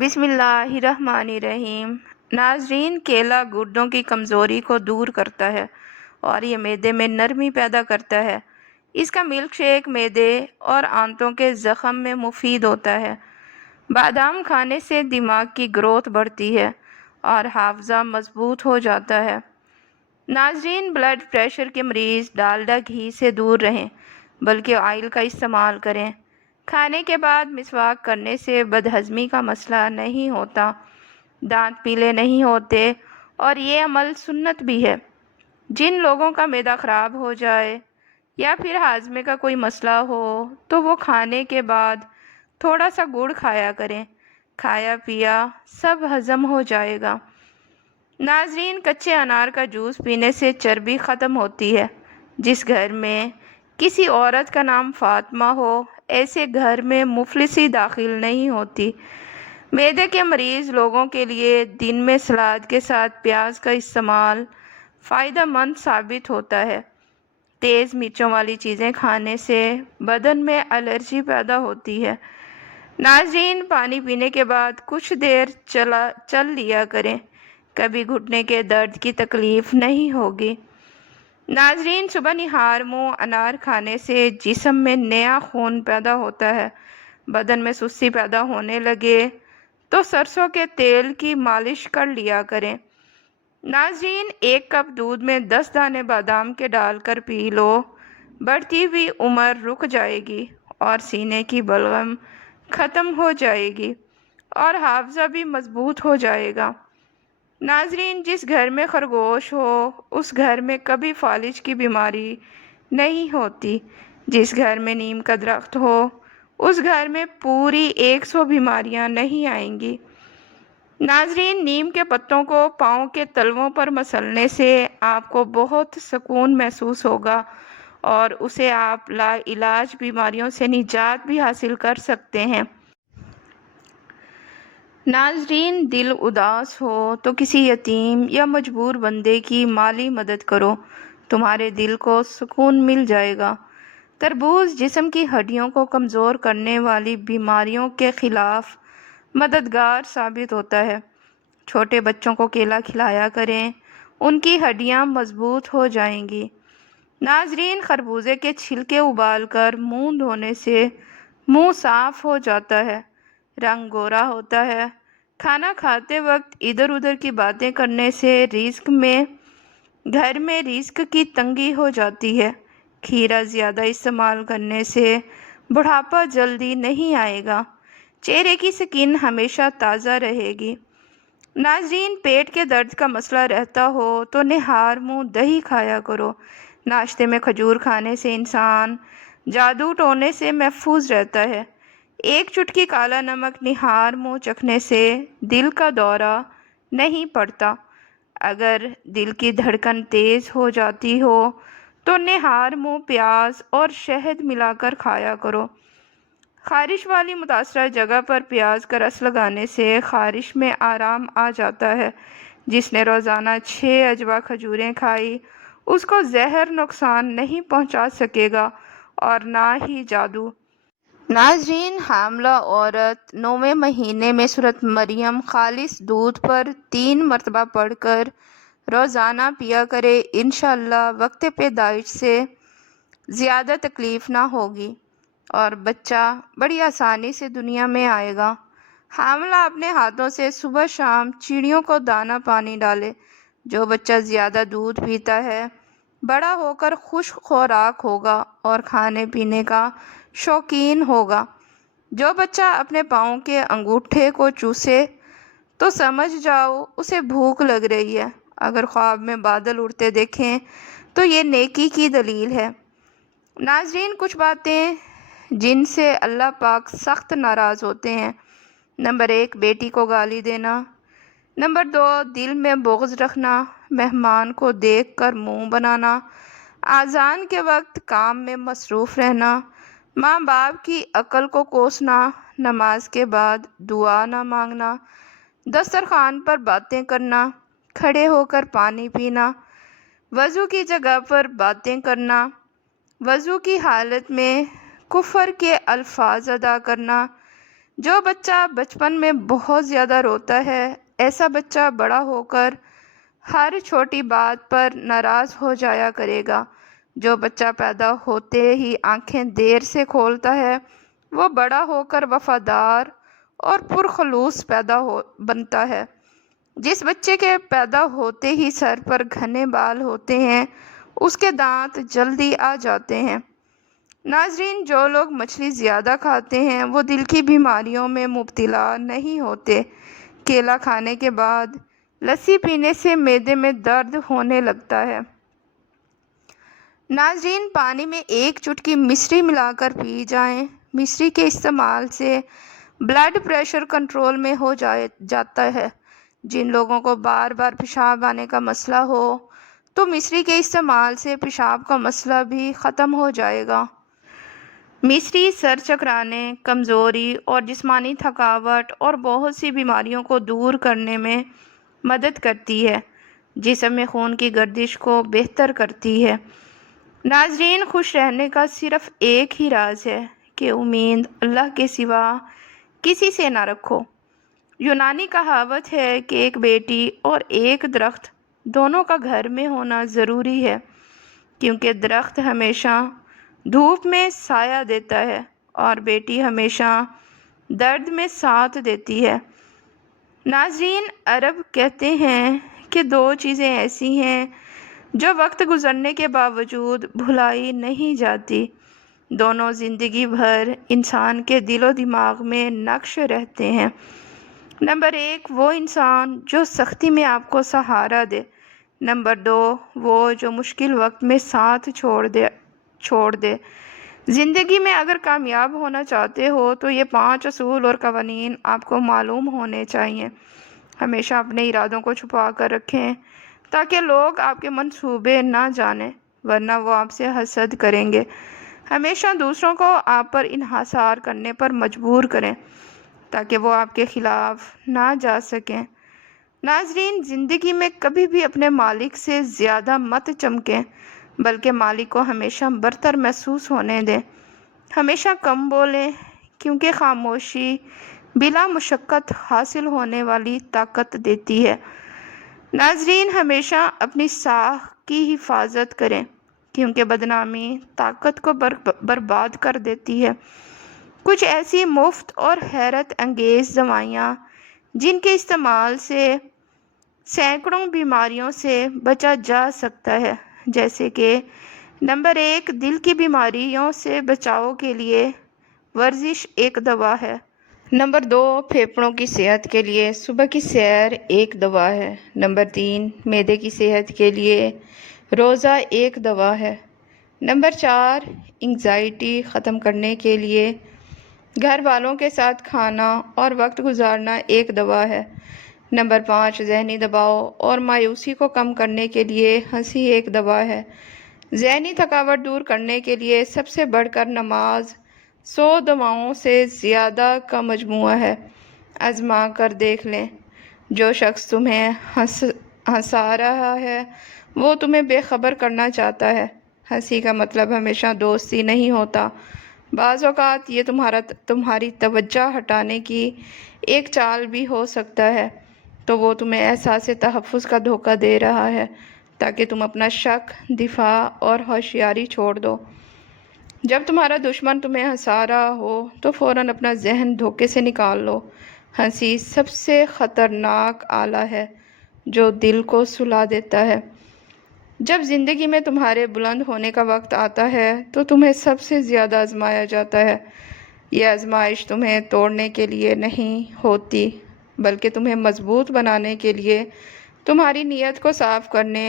بسم اللہ الرحمن الرحیم۔ ناظرین، کیلا گردوں کی کمزوری کو دور کرتا ہے اور یہ معدے میں نرمی پیدا کرتا ہے۔ اس کا ملک شیک معدے اور آنتوں کے زخم میں مفید ہوتا ہے۔ بادام کھانے سے دماغ کی گروتھ بڑھتی ہے اور حافظہ مضبوط ہو جاتا ہے۔ ناظرین، بلڈ پریشر کے مریض ڈالڈا گھی سے دور رہیں بلکہ آئل کا استعمال کریں۔ کھانے کے بعد مسواک کرنے سے بدہضمی کا مسئلہ نہیں ہوتا، دانت پیلے نہیں ہوتے اور یہ عمل سنت بھی ہے۔ جن لوگوں کا معدہ خراب ہو جائے یا پھر ہاضمے کا کوئی مسئلہ ہو تو وہ کھانے کے بعد تھوڑا سا گڑ کھایا کریں، کھایا پیا سب ہضم ہو جائے گا۔ ناظرین، کچے انار کا جوس پینے سے چربی ختم ہوتی ہے۔ جس گھر میں کسی عورت کا نام فاطمہ ہو، ایسے گھر میں مفلسی داخل نہیں ہوتی۔ معدے کے مریض لوگوں کے لیے دن میں سلاد کے ساتھ پیاز کا استعمال فائدہ مند ثابت ہوتا ہے۔ تیز مرچوں والی چیزیں کھانے سے بدن میں الرجی پیدا ہوتی ہے۔ ناظرین، پانی پینے کے بعد کچھ دیر چل لیا کریں، کبھی گھٹنے کے درد کی تکلیف نہیں ہوگی۔ ناظرین، صبح نہار منہ انار کھانے سے جسم میں نیا خون پیدا ہوتا ہے۔ بدن میں سستی پیدا ہونے لگے تو سرسوں کے تیل کی مالش کر لیا کریں۔ ناظرین، 1 کپ دودھ میں 10 دانے بادام کے ڈال کر پی لو، بڑھتی ہوئی عمر رک جائے گی اور سینے کی بلغم ختم ہو جائے گی اور حافظہ بھی مضبوط ہو جائے گا۔ ناظرین، جس گھر میں خرگوش ہو اس گھر میں کبھی فالج کی بیماری نہیں ہوتی۔ جس گھر میں نیم کا درخت ہو اس گھر میں پوری 100 بیماریاں نہیں آئیں گی۔ ناظرین، نیم کے پتوں کو پاؤں کے تلووں پر مسلنے سے آپ کو بہت سکون محسوس ہوگا اور اسے آپ لا علاج بیماریوں سے نجات بھی حاصل کر سکتے ہیں۔ ناظرین، دل اداس ہو تو کسی یتیم یا مجبور بندے کی مالی مدد کرو، تمہارے دل کو سکون مل جائے گا۔ تربوز جسم کی ہڈیوں کو کمزور کرنے والی بیماریوں کے خلاف مددگار ثابت ہوتا ہے۔ چھوٹے بچوں کو کیلا کھلایا کریں، ان کی ہڈیاں مضبوط ہو جائیں گی۔ ناظرین، خربوزے کے چھلکے ابال کر منہ دھونے سے منہ صاف ہو جاتا ہے، رنگ گورا ہوتا ہے۔ کھانا کھاتے وقت ادھر ادھر کی باتیں کرنے سے گھر میں رزق کی تنگی ہو جاتی ہے۔ کھیرا زیادہ استعمال کرنے سے بڑھاپا جلدی نہیں آئے گا، چہرے کی سکن ہمیشہ تازہ رہے گی۔ ناظرین، پیٹ کے درد کا مسئلہ رہتا ہو تو نہار منہ دہی کھایا کرو۔ ناشتے میں کھجور کھانے سے انسان جادو ٹونے سے محفوظ رہتا ہے۔ 1 چٹکی کالا نمک نہار منہ چکھنے سے دل کا دورہ نہیں پڑتا۔ اگر دل کی دھڑکن تیز ہو جاتی ہو تو نہار منہ پیاز اور شہد ملا کر کھایا کرو۔ خارش والی متاثرہ جگہ پر پیاز کا رس لگانے سے خارش میں آرام آ جاتا ہے۔ جس نے روزانہ 6 عجوہ کھجوریں کھائی اس کو زہر نقصان نہیں پہنچا سکے گا اور نہ ہی جادو۔ ناظرین، حاملہ عورت 9ویں مہینے میں سورۃ مریم خالص دودھ پر 3 مرتبہ پڑھ کر روزانہ پیا کرے، انشاءاللہ وقت پیدائش سے زیادہ تکلیف نہ ہوگی اور بچہ بڑی آسانی سے دنیا میں آئے گا۔ حاملہ اپنے ہاتھوں سے صبح شام چڑیوں کو دانہ پانی ڈالے۔ جو بچہ زیادہ دودھ پیتا ہے بڑا ہو کر خشک خوراک ہوگا اور کھانے پینے کا شوقین ہوگا۔ جو بچہ اپنے پاؤں کے انگوٹھے کو چوسے تو سمجھ جاؤ اسے بھوک لگ رہی ہے۔ اگر خواب میں بادل اڑتے دیکھیں تو یہ نیکی کی دلیل ہے۔ ناظرین، کچھ باتیں جن سے اللہ پاک سخت ناراض ہوتے ہیں۔ نمبر 1، بیٹی کو گالی دینا۔ نمبر 2، دل میں بغض رکھنا، مہمان کو دیکھ کر منہ بنانا، اذان کے وقت کام میں مصروف رہنا، ماں باپ کی عقل کو کوسنا، نماز کے بعد دعا نہ مانگنا، دسترخوان پر باتیں کرنا، کھڑے ہو کر پانی پینا، وضو کی جگہ پر باتیں کرنا، وضو کی حالت میں کفر کے الفاظ ادا کرنا، جو بچہ بچپن میں بہت زیادہ روتا ہے، ایسا بچہ بڑا ہو کر ہر چھوٹی بات پر ناراض ہو جایا کرے گا۔ جو بچہ پیدا ہوتے ہی آنکھیں دیر سے کھولتا ہے، وہ بڑا ہو کر وفادار اور پرخلوص بنتا ہے۔ جس بچے کے پیدا ہوتے ہی سر پر گھنے بال ہوتے ہیں، اس کے دانت جلدی آ جاتے ہیں۔ ناظرین، جو لوگ مچھلی زیادہ کھاتے ہیں وہ دل کی بیماریوں میں مبتلا نہیں ہوتے۔ کیلا کھانے کے بعد لسی پینے سے معدے میں درد ہونے لگتا ہے۔ ناظرین، پانی میں ایک چٹکی مشری ملا کر پی جائیں۔ مشری کے استعمال سے بلڈ پریشر کنٹرول میں ہو جاتا ہے۔ جن لوگوں کو بار بار پیشاب آنے کا مسئلہ ہو تو مشری کے استعمال سے پیشاب کا مسئلہ بھی ختم ہو جائے گا۔ مشری سر چکرانے، کمزوری اور جسمانی تھکاوٹ اور بہت سی بیماریوں کو دور کرنے میں مدد کرتی ہے۔ جسم میں خون کی گردش کو بہتر کرتی ہے۔ ناظرین، خوش رہنے کا صرف ایک ہی راز ہے کہ امید اللہ کے سوا کسی سے نہ رکھو۔ یونانی کہاوت ہے کہ ایک بیٹی اور ایک درخت دونوں کا گھر میں ہونا ضروری ہے، کیونکہ درخت ہمیشہ دھوپ میں سایہ دیتا ہے اور بیٹی ہمیشہ درد میں ساتھ دیتی ہے۔ ناظرین، عرب کہتے ہیں کہ دو چیزیں ایسی ہیں جو وقت گزرنے کے باوجود بھلائی نہیں جاتی۔ دونوں زندگی بھر انسان کے دل و دماغ میں نقش رہتے ہیں۔ نمبر 1، وہ انسان جو سختی میں آپ کو سہارا دے۔ نمبر 2، وہ جو مشکل وقت میں ساتھ چھوڑ دے۔ زندگی میں اگر کامیاب ہونا چاہتے ہو تو یہ 5 اصول اور قوانین آپ کو معلوم ہونے چاہیے۔ ہمیشہ اپنے ارادوں کو چھپا کر رکھیں تاکہ لوگ آپ کے منصوبے نہ جانیں، ورنہ وہ آپ سے حسد کریں گے۔ ہمیشہ دوسروں کو آپ پر انحصار کرنے پر مجبور کریں تاکہ وہ آپ کے خلاف نہ جا سکیں۔ ناظرین، زندگی میں کبھی بھی اپنے مالک سے زیادہ مت چمکیں، بلکہ مالک کو ہمیشہ برتر محسوس ہونے دیں۔ ہمیشہ کم بولیں، کیونکہ خاموشی بلا مشقت حاصل ہونے والی طاقت دیتی ہے۔ ناظرین، ہمیشہ اپنی ساکھ کی حفاظت کریں، کیونکہ بدنامی طاقت کو برباد کر دیتی ہے۔ کچھ ایسی مفت اور حیرت انگیز دوائیاں جن کے استعمال سے سینکڑوں بیماریوں سے بچا جا سکتا ہے، جیسے کہ نمبر 1، دل کی بیماریوں سے بچاؤ کے لیے ورزش ایک دوا ہے۔ نمبر 2، پھیپھڑوں کی صحت کے لیے صبح کی سیر ایک دوا ہے۔ نمبر 3، معدے کی صحت کے لیے روزہ ایک دوا ہے۔ نمبر 4، انگزائٹی ختم کرنے کے لیے گھر والوں کے ساتھ کھانا اور وقت گزارنا ایک دوا ہے۔ نمبر 5، ذہنی دباؤ اور مایوسی کو کم کرنے کے لیے ہنسی ایک دوا ہے۔ ذہنی تھکاوٹ دور کرنے کے لیے سب سے بڑھ کر نماز 100 دواؤں سے زیادہ کا مجموعہ ہے۔ آزما کر دیکھ لیں۔ جو شخص تمہیں ہنسا رہا ہے وہ تمہیں بے خبر کرنا چاہتا ہے۔ ہنسی کا مطلب ہمیشہ دوستی نہیں ہوتا۔ بعض اوقات یہ تمہاری توجہ ہٹانے کی ایک چال بھی ہو سکتا ہے، تو وہ تمہیں احساس تحفظ کا دھوکہ دے رہا ہے تاکہ تم اپنا شک، دفاع اور ہوشیاری چھوڑ دو۔ جب تمہارا دشمن تمہیں ہنسا رہا ہو تو فوراً اپنا ذہن دھوکے سے نکال لو۔ ہنسی سب سے خطرناک آلہ ہے جو دل کو سلا دیتا ہے۔ جب زندگی میں تمہارے بلند ہونے کا وقت آتا ہے تو تمہیں سب سے زیادہ آزمایا جاتا ہے۔ یہ آزمائش تمہیں توڑنے کے لیے نہیں ہوتی، بلکہ تمہیں مضبوط بنانے کے لیے تمہاری نیت کو صاف کرنے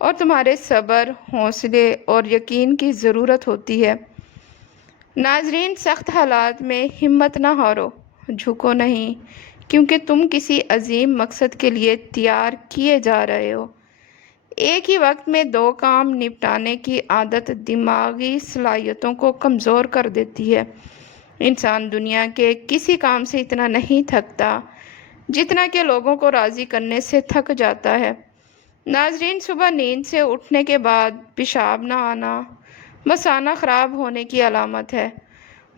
اور تمہارے صبر، حوصلے اور یقین کی ضرورت ہوتی ہے۔ ناظرین، سخت حالات میں ہمت نہ ہارو، جھکو نہیں، کیونکہ تم کسی عظیم مقصد کے لیے تیار کیے جا رہے ہو۔ ایک ہی وقت میں 2 کام نپٹانے کی عادت دماغی صلاحیتوں کو کمزور کر دیتی ہے۔ انسان دنیا کے کسی کام سے اتنا نہیں تھکتا جتنا کہ لوگوں کو راضی کرنے سے تھک جاتا ہے۔ ناظرین، صبح نیند سے اٹھنے کے بعد پیشاب نہ آنا مثانہ خراب ہونے کی علامت ہے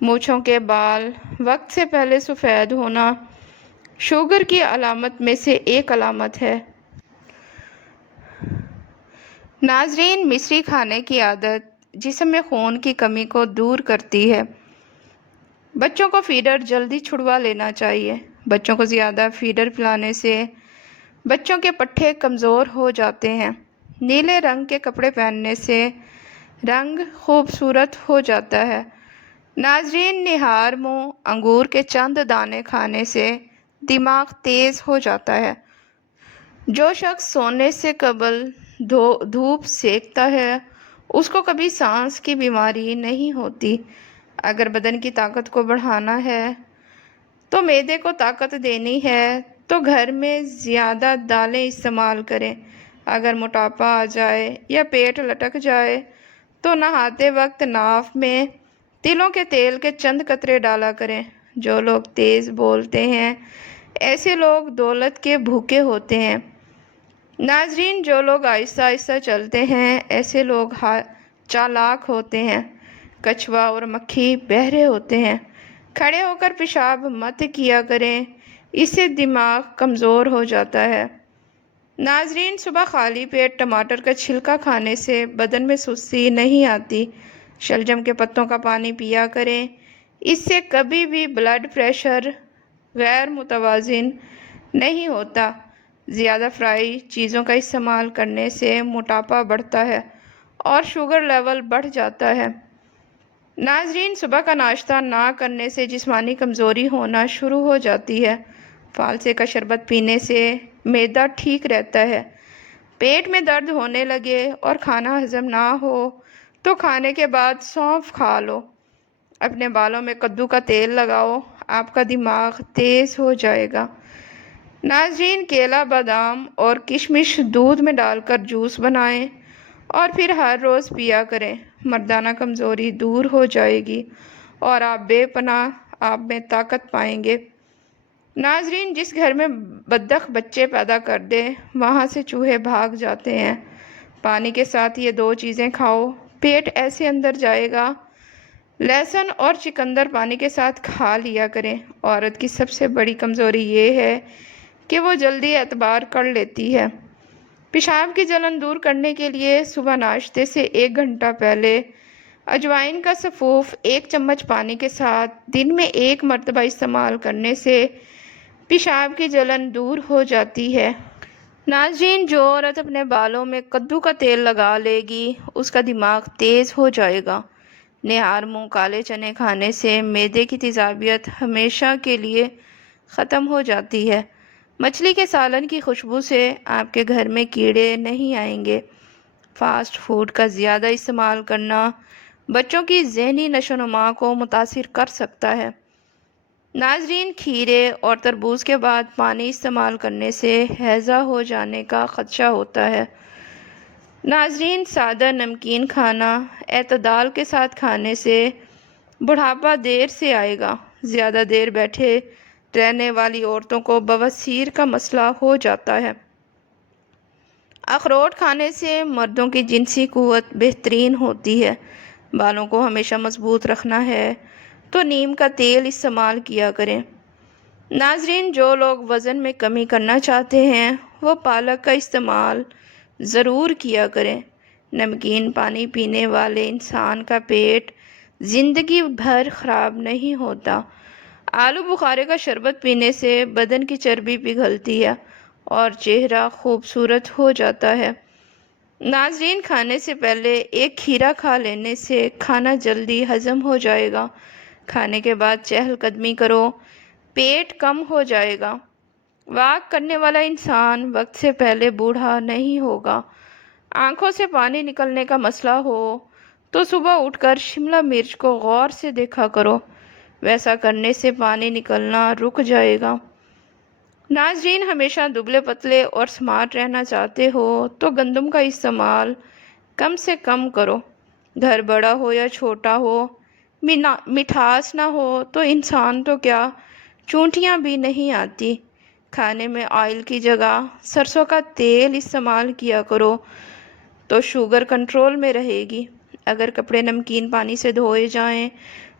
مونچھوں کے بال وقت سے پہلے سفید ہونا شوگر کی علامت میں سے ایک علامت ہے۔ ناظرین، مصری کھانے کی عادت جسم میں خون کی کمی کو دور کرتی ہے۔ بچوں کو فیڈر جلدی چھڑوا لینا چاہیے۔ بچوں کو زیادہ فیڈر پلانے سے بچوں کے پٹھے کمزور ہو جاتے ہیں۔ نیلے رنگ کے کپڑے پہننے سے رنگ خوبصورت ہو جاتا ہے۔ ناظرین، نہار منہ انگور کے چند دانے کھانے سے دماغ تیز ہو جاتا ہے۔ جو شخص سونے سے قبل دھوپ سیکتا ہے اس کو کبھی سانس کی بیماری نہیں ہوتی۔ اگر بدن کی طاقت کو بڑھانا ہے تو معدے کو طاقت دینی ہے تو گھر میں زیادہ دالیں استعمال کریں۔ اگر موٹاپا آ جائے یا پیٹ لٹک جائے تو نہاتے وقت ناف میں تلوں کے تیل کے چند قطرے ڈالا کریں۔ جو لوگ تیز بولتے ہیں ایسے لوگ دولت کے بھوکے ہوتے ہیں۔ ناظرین، جو لوگ آہستہ آہستہ چلتے ہیں ایسے لوگ چالاک ہوتے ہیں۔ کچھوا اور مکھی بہرے ہوتے ہیں۔ کھڑے ہو کر پیشاب مت کیا کریں، اس سے دماغ کمزور ہو جاتا ہے۔ ناظرین، صبح خالی پیٹ ٹماٹر کا چھلکا کھانے سے بدن میں سستی نہیں آتی۔ شلجم کے پتوں کا پانی پیا کریں، اس سے کبھی بھی بلڈ پریشر غیر متوازن نہیں ہوتا۔ زیادہ فرائی چیزوں کا استعمال کرنے سے موٹاپا بڑھتا ہے اور شوگر لیول بڑھ جاتا ہے۔ ناظرین، صبح کا ناشتہ نہ کرنے سے جسمانی کمزوری ہونا شروع ہو جاتی ہے۔ فالسے کا شربت پینے سے معدہ ٹھیک رہتا ہے۔ پیٹ میں درد ہونے لگے اور کھانا ہضم نہ ہو تو کھانے کے بعد سونف کھا لو۔ اپنے بالوں میں کدو کا تیل لگاؤ، آپ کا دماغ تیز ہو جائے گا۔ ناظرین، کیلا، بادام اور کشمش دودھ میں ڈال کر جوس بنائیں اور پھر ہر روز پیا کریں۔ مردانہ کمزوری دور ہو جائے گی اور آپ بے پناہ آپ میں طاقت پائیں گے۔ ناظرین، جس گھر میں بدبخت بچے پیدا کر دے وہاں سے چوہے بھاگ جاتے ہیں۔ پانی کے ساتھ یہ دو چیزیں کھاؤ، پیٹ ایسے اندر جائے گا۔ لہسن اور چقندر پانی کے ساتھ کھا لیا کریں۔ عورت کی سب سے بڑی کمزوری یہ ہے کہ وہ جلدی اعتبار کر لیتی ہے۔ پیشاب کی جلن دور کرنے کے لیے صبح ناشتے سے 1 گھنٹہ پہلے اجوائن کا سفوف 1 چمچ پانی کے ساتھ دن میں 1 مرتبہ استعمال کرنے سے پیشاب کی جلن دور ہو جاتی ہے۔ ناظرین، جو عورت اپنے بالوں میں کدو کا تیل لگا لے گی اس کا دماغ تیز ہو جائے گا۔ نہار منہ کالے چنے کھانے سے معدے کی تیزابیت ہمیشہ کے لیے ختم ہو جاتی ہے۔ مچھلی کے سالن کی خوشبو سے آپ کے گھر میں کیڑے نہیں آئیں گے۔ فاسٹ فوڈ کا زیادہ استعمال کرنا بچوں کی ذہنی نشو و نما کو متاثر کر سکتا ہے۔ ناظرین، کھیرے اور تربوز کے بعد پانی استعمال کرنے سے ہیضہ ہو جانے کا خدشہ ہوتا ہے۔ ناظرین، سادہ نمکین کھانا اعتدال کے ساتھ کھانے سے بڑھاپا دیر سے آئے گا۔ زیادہ دیر بیٹھے رہنے والی عورتوں کو بواسیر کا مسئلہ ہو جاتا ہے۔ اخروٹ کھانے سے مردوں کی جنسی قوت بہترین ہوتی ہے۔ بالوں کو ہمیشہ مضبوط رکھنا ہے تو نیم کا تیل استعمال کیا کریں۔ ناظرین، جو لوگ وزن میں کمی کرنا چاہتے ہیں وہ پالک کا استعمال ضرور کیا کریں۔ نمکین پانی پینے والے انسان کا پیٹ زندگی بھر خراب نہیں ہوتا۔ آلو بخارے کا شربت پینے سے بدن کی چربی پگھلتی ہے اور چہرہ خوبصورت ہو جاتا ہے۔ ناظرین، کھانے سے پہلے 1 کھیرا کھا لینے سے کھانا جلدی ہضم ہو جائے گا۔ کھانے کے بعد چہل قدمی کرو، پیٹ کم ہو جائے گا۔ واک کرنے والا انسان وقت سے پہلے بوڑھا نہیں ہوگا۔ آنکھوں سے پانی نکلنے کا مسئلہ ہو تو صبح اٹھ کر شملہ مرچ کو غور سے دیکھا کرو، ویسا کرنے سے پانی نکلنا رک جائے گا۔ ناظرین، ہمیشہ دبلے پتلے اور سمارٹ رہنا چاہتے ہو تو گندم کا استعمال کم سے کم کرو۔ گھر بڑا ہو یا چھوٹا ہو، مٹھاس نہ ہو تو انسان تو کیا چونٹیاں بھی نہیں آتی۔ کھانے میں آئل کی جگہ سرسوں کا تیل استعمال کیا کرو تو شوگر کنٹرول میں رہے گی۔ اگر کپڑے نمکین پانی سے دھوئے جائیں